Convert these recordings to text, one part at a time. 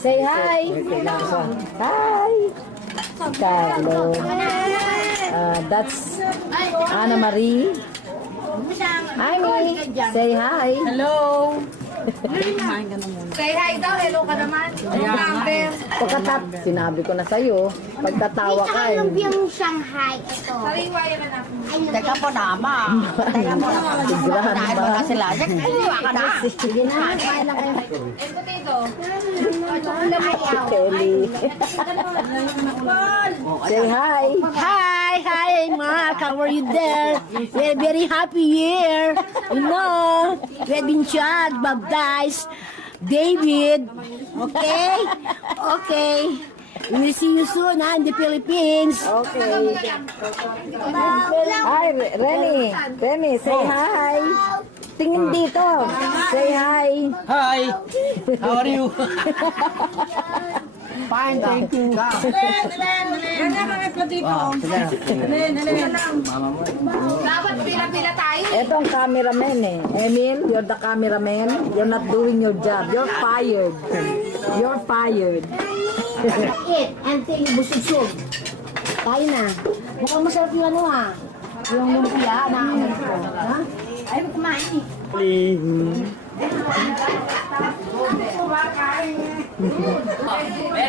Say hi. Hi. Carlo. That's Ana Marie. Hi, Mi. Say hi. Hello. Say hi daw, hello ka naman. Number. Pagkatap, sinabi ko na sa'yo, pagtatawa ka eh. Yung Shanghai, ito. Sariwaya na namin. Teka po naman. Teka po naman. Tigrahan Dahil ba? ba sila? Kaliwa ka na. Sige na, kain na kayo. And potato. Kelly. Say hi. Hi, Mark. How are you there? We're very happy here. You know, we've been shot, baptized, David. Okay? Okay. We'll see you soon, in the Philippines. Okay. Hi, Remy. Remy, say hi. Tingin dito. Say hi. Hi! How are you? Fine, thank you. Dapat pila-pila tayo. Etong cameraman eh. Emil, you're the cameraman. You're not doing your job. You're fired. You're fired. Eat, until busog-sog. Tayo na. Mukhang masarap yung ano ha. Yung lumpia na amoy ko. Ha? Ayaw mo kumain eh.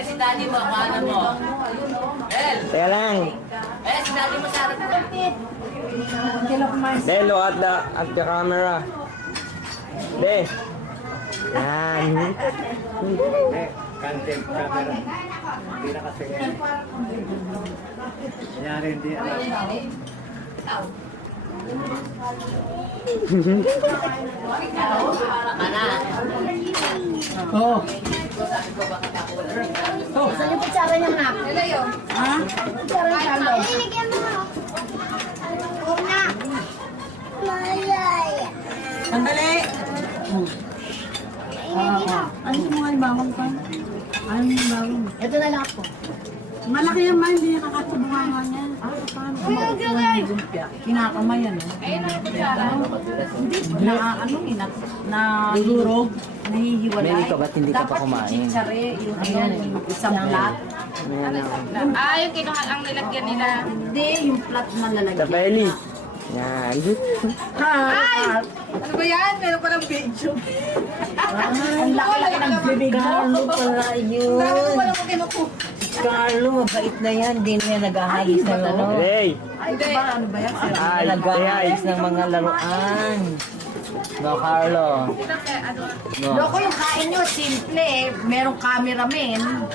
Si daddy mo, paano mo? Teka lang. Si daddy mo sa harap mo. Hello at the camera. De. Yan. Content camera. Hindi na kasi. Nangyari hindi alam. Oh. Saan yung kutsara niya na? Hello yun. Kutsara yung kalo. Iligyan mo. Una. Mayay. Sandali. Ano yung mga ibawang ka? Ano yung ibawang? Ito na lang ako. Malaki yung man, hindi nakatubungan niya. Paano? Kinakamay yan, no? Hindi, na durog, nahihiwalay. Mary, ka ba't hindi ka pa kumain? Dapat yung chichare, yung isang plat. Yung kinuha ang nilagyan nila. Hindi, yung plat na Sa lalagyan. belly. Yan. Ay! Ano ba yan? Meron pa ng video. Ang laki-laki ng bibig mo. Carlo pala yun. Dami ko pala ko kinuku. Carlo, mabait na yan. Di na yan naghahayis ng ano. Hey! Ay, diba? Ano ba yan? Hi! Say hi! Naghahayis ng mga laruan. No, Carlo. No. Loko yung kain nyo, simple eh. Merong cameraman.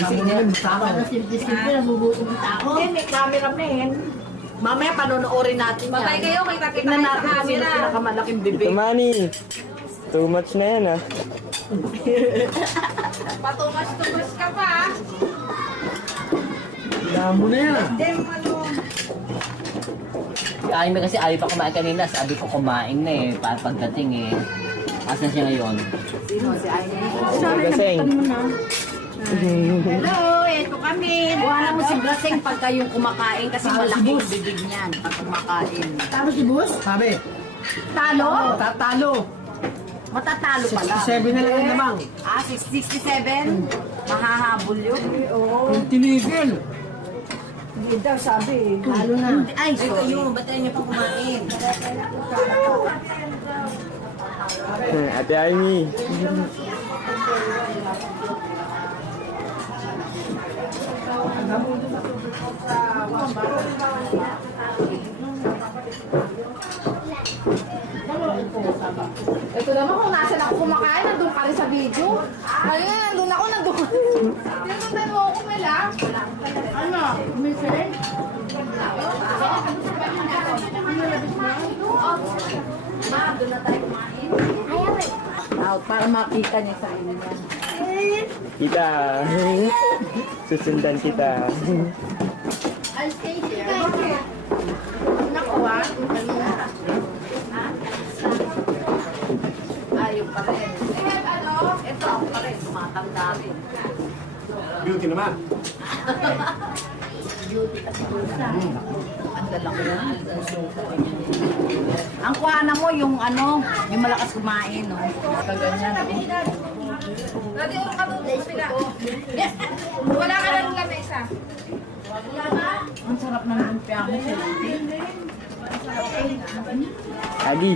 Para simple-simple, nabubuto ng tao. Hindi, may cameraman. Mamaya panonoodin natin yan. Patay kayo, kita-kita Tignan kayo sa natin kung sino camera. pinakamalaking bibig. Ito, Manny. Too much na yan, ah. Patumas-tumas ka pa. Damo na yan. Kain mo kasi ayaw pa kumain kanina. Sabi ko kumain na eh. Pagdating eh. Asan siya ngayon? Gasing. Hello, eto kami. Buhala mo si Blaseng pagka yung kumakain kasi malaki yung bibig niyan pag kumakain. Tapos si Bus? Sabi, Talo? tatalo. Matatalo pala. 67 na lang ang lamang. 67? Mahahabol yun. Kung tinigil. Hindi daw sabi. Lalo na. Ay, sorry. Ba't tayo niya pa kumain? Ate Amy. Ito naman kung nasan ako kumakain, nandun ka rin sa video. Ayun, nandun ako, nandun ka. Tinundan mo ako, Mela. Ano? Missing? Ma, doon na tayo kumain. Out para makita niya sa inyo yan. Kita. Susundan kita. I'll stay there. Nakuha? Ayaw pa rin. Eh, ano? Ito ako pa rin, tumatanda rin. Beauty naman. Ang kuhana mo yung ano, yung malakas kumain, no? Dati urong ka doon sila. Wala ka lang lamesa. Ang sarap ng lumpia mo, Celine. Agi.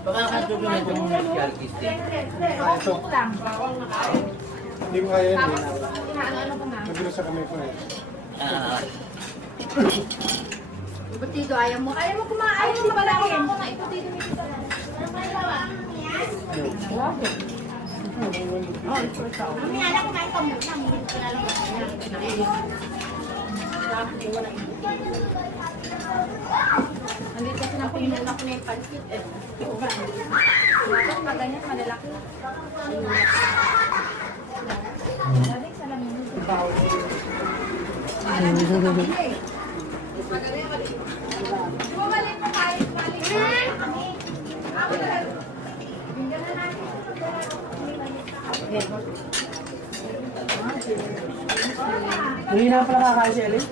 Baka katulungan ko muna si Alkis. Cook lang. Hindi mo kaya yun. Ano ko na. Magulo sa kamay ko eh. Ipatido, ayaw mo. Ayaw mo kumain. Ayaw mo malaki. Ipatido mo dito. Nandito kasi na pinunan ko na yung pansit eh. Pag ganyan, malalaki. Daling salamin mo. Bumalik mo kahit balik. Hindi na pala kakain si Ellie.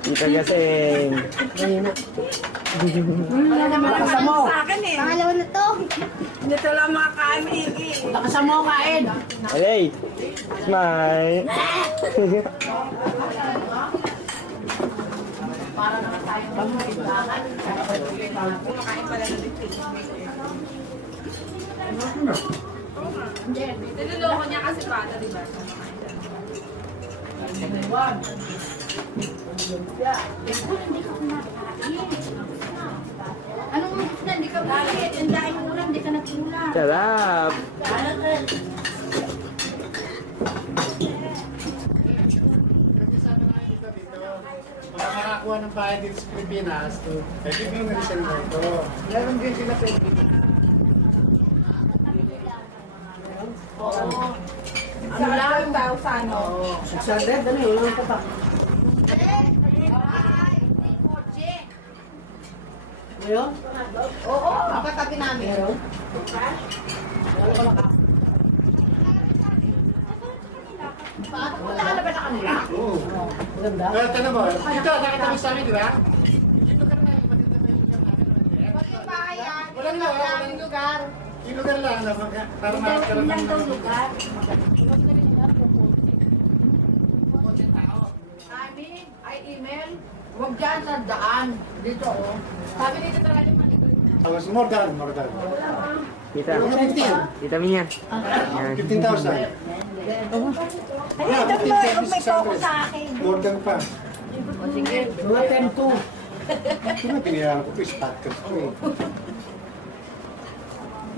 Kita kasi. Lakasan mo. Pangalawa na to. Dito lang makakain maigi. Lakasan mo kain. Alay. Smile. Niloloko niya kasi bata, di ba? Anong na, hindi ka bakit? Ang dahil mo ulam, hindi ka nagkulang. Sarap. Para makakuha ng bahay dito sa Pilipinas, pwede mo na siya ng ito. Meron din sila pwede. Ano lang daw sa ano? 600, ano yun? Walang patak. Ngayon? Oo, makatabi namin. Punta ka na ba sa kanila? Oo. Maganda. Kaya tanong mo, ito, nakita mo sa amin, di ba? Yung bahay yan. Walang lugar. Yung lugar. Yung lugar lang, para makakaroon ng lugar. Sabi, ay email, huwag dyan sa daan. Dito, oh. Sabi dito talaga yung Tapos more than. Kita. Yung 15. Kita mo yan. Yan. 15,000. Wala, 15,600. More than pa. Mga 10-2. Ano pinayaran ko, spot ka ko eh.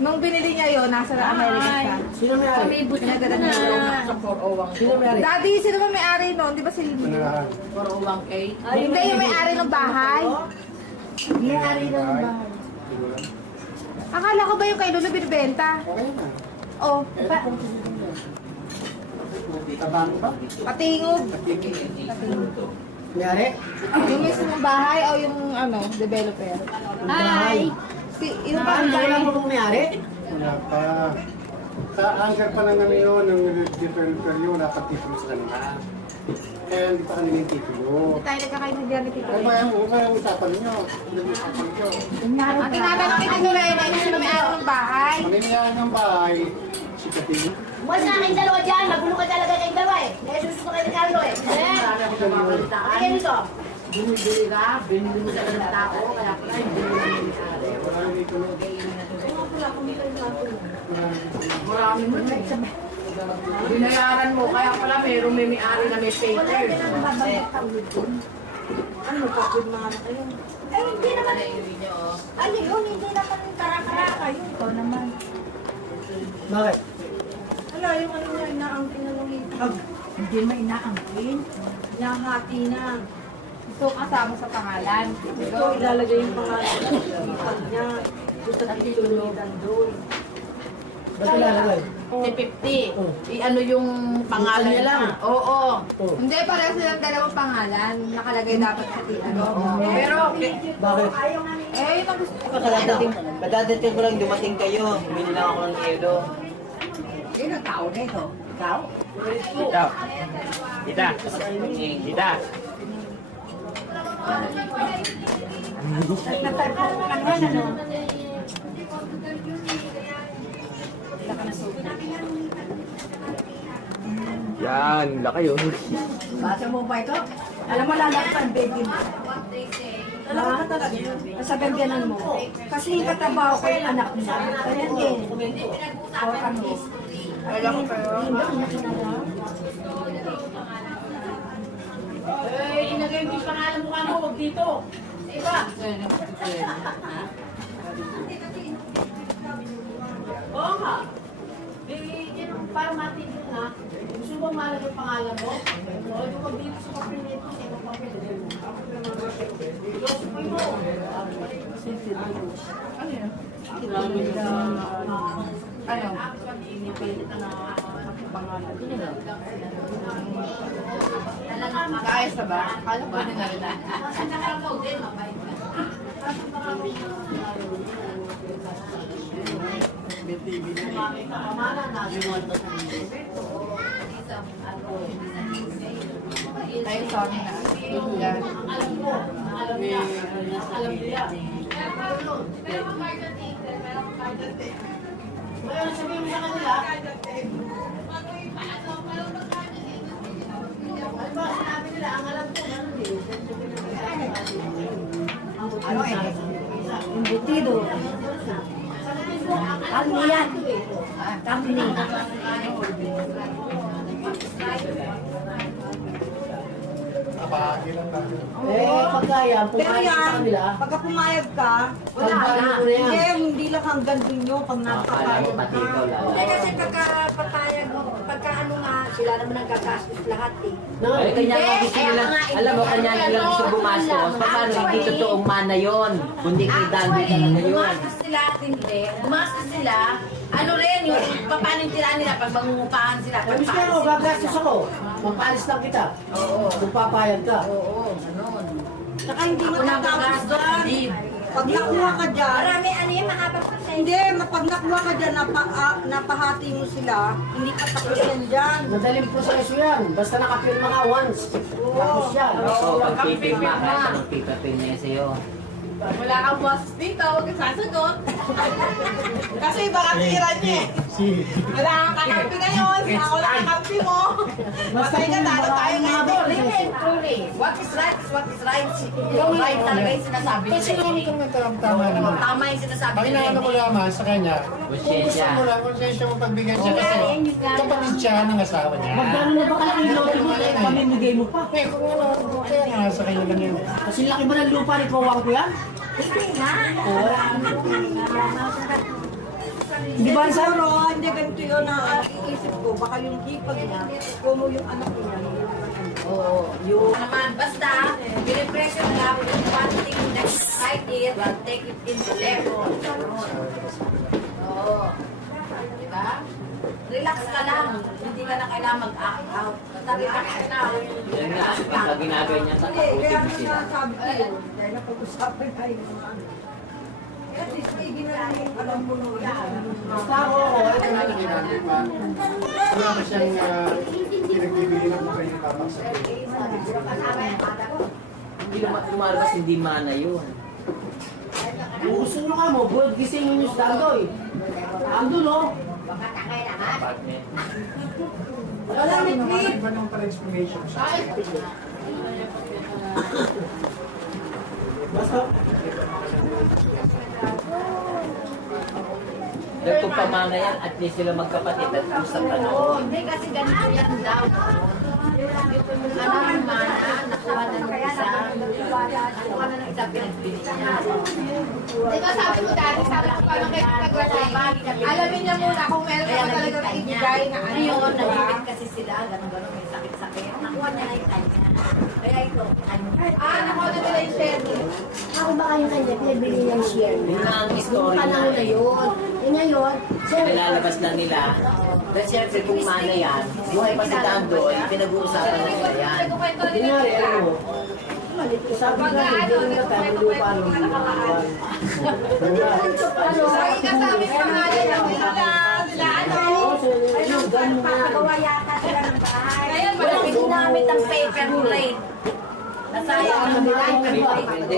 Nung binili niya yun, nasa Amerika siya. Sino may ari? Pinagdala niya yung sa 401. Sino may ari? Daddy, sino ba may-ari nun? Di ba si Manahan. 401k? Hindi, yung may-ari ng bahay. May-ari ng bahay. Akala ko ba yung kay Lolo binibenta? Okay na. Oh, Tabang ba? patingog. May-ari? Yung mismo bahay o yung ano, developer? Hi! Yung Wala bahay. mo bang may-ari? Wala pa. Sa hanggang pa lang kami yun, ng developer yun, dapat titulo sa kanila. Kaya hindi pa kanila yung titulo. Tayo nagkakaintindihan ni Tito. Ay, may usapan nyo. Nag-usapan nyo. Ang tinatanong ni Tito Ren ay sino may-ari ng bahay? Mamimiyaan ng bahay, si Kating. Huwag na kayong dalawa dyan. Magulo ka talaga kayong dalawa eh. Kaya susunod kayo ni Carlo eh. Kaya dito. Bumibili ka, binili mo sa ng tao, kaya pala hindi mo may-ari. Wala nang titulo. Marami mo na binayaran mo, kaya pala mayroong may-ari na may paper. Ano, kapit mga anak kayo? Eh, hindi naman. Ano yun? Hindi naman kara-kara yun. Ikaw naman. Bakit? Wala, yung ano niya, inaangkin na lang ito. Hindi mo inaangkin. Nahati na. Ito kasama sa pangalan. Ito, ilalagay yung pangalan. Ipag niya. Gusto na titulodan doon. Ba't ilalagay? Si 50. I-ano yung pangalan niya lang. Oo. Hindi, pareho silang dalawang pangalan. Nakalagay dapat sa ano. Pero, Bakit? Eh, yun ang gusto ko. Kadadating ko lang dumating kayo. Bumili lang ako ng yelo. yun ang tao na ito. Tita. Tita. Tita. Yan, laki yun. Basa mo ba ito? Alam mo, lalakpan, baby. Lalakpan ka talaga. Sa ganyanan mo. Kasi yung katrabaho ko yung anak niya. Kaya din. O ano. Alam mo kayo? Inagay mo yung pangalan mo ano, huwag dito. Iba. Oo nga. Para matigil na, gusto mo malagay yung pangalan mo? O, yung huwag dito sa papel nito, sa papel nito. Gusto mo. Ano yun? Ano? Pinipilit na pangalan. Kaayos na ba? Kala ko na rin na. Ay, sorry na. Yan. Alam niya. Ayun, sabihin mo sa kanila. Ano ba, sinabi nila, ang alam ko, ano eh? Embutido. Ano yan? Company. Abahagi lang tayo. Pagka yan, Pero yan, pagka pumayag ka, wala na. hindi lang hanggang dun yun pag napapayag Pati ka. ikaw lang. Hindi kasi pagka papayag mo, pagka ano nga, sila naman ang gagastos lahat eh. Ay, kanya nga gusto nila, alam mo, kanya nilang gusto gumastos. Paano hindi totoong mana yun? Kundi kay Danby talaga yun. Gumastos sila at hindi. Gumastos sila. Ano rin, yung paano yung tira nila pag mangungupahan sila. Mas kaya mo, gagastos ako. Mapalis lang kita. Oo. Kung papayag ka. Oo, ganun. Saka hindi Ako na matatapos gagastos, dyan. hindi. Pag nakuha ka dyan, Marami ano yung mahabang percent. hindi, pag nakuha ka dyan, napahati mo sila, hindi ka tapos yan dyan. Madaling proseso yan. Basta nakapirma ka once. Tapos yan. Oo, pag pipirma ka, ito ng pipapin niya sa'yo. Wala kang boses dito, huwag kang sasagot. Kasi baka tira niya eh. Wala kang kakampi ngayon, ako lang kakampi mo. Patay ka, talo tayo ngayon. Really, truly. What is right is what is right. Yung right talaga yung sinasabi nila. Kasi naman kung tama naman. Tama yung sinasabi Ang nila. inaano ko lamang sa kanya, kung gusto mo lang, konsensya mo pagbigyan siya kasi kapatid siya ng asawa niya. Magkano na ba kalaki yung lote mo? Eh, pamimigay mo pa. Eh, kung ano, kaya nga sa kanya lang yun. Kasi laki ba ng lupa ni Kawang ko yan? Di ba siguro, hindi ganito yun na iisip ko, baka yung hipag niya, kumo yung anak niya. Oo, yun naman. Basta, pinipresyo na yung one thing next right it, but take it in the left. Oo. Diba? Relax ka lang. Hindi ka na kailangan mag-act out. Basta relax ka lang. Yan nga, pag ginagawa niya sa Hindi, kaya kaputin sila. sinasabi ko yun, dahil napag-usapan tayo ng mga ano. Kaya at least may ginagawa yung alam mo nung Basta ako, Ito na lang ginagawa pa. Wala na siyang pinagbibili ng mga yung tapak sa Hindi lumalabas, hindi mana yun. kung gusto nyo ka mo, buwag gising nyo yung Dandoy. Ando no? Partner. Wala, may clip. Iba naman pala explanation siya. Basta, Nagpapamana yan, at least sila magkapatid at usap ka noon. Hindi kasi ganito yan daw. Ano yung mana, nakuha na ng isa. Nakuha na ng isa, pinagbili niya. Di ba sabi mo dati, sabi ko paano kayo nag-graduate? Alamin niya muna kung meron Kaya ka talaga naging na kanya. ibigay na ano. Ngayon, diba? nagipit kasi sila, gano'n-gano'n, may sakit-sakit. Nakuha niya na yung kanya. Kaya ito, kanya. Nakuha na nila yung share. Ako ba kayo kanya, pinabili yung share Yun niya? na ang Yung story panahon na natin. yun. Eh ngayon, sir, Nilalabas lang nila. Pero siyempre kung mana yan, buhay pa si Dandoy, pinag-uusapan na nila yan. kunyari, ano mo? Sabi ka, hindi rin na tayo lupa ng lupa. Lagi ka sa amin pangalan ng mga sila ano. Yung gano'n mo yan. papagawa yan ng paper plate. Nasayang ang paper plate. Pwede.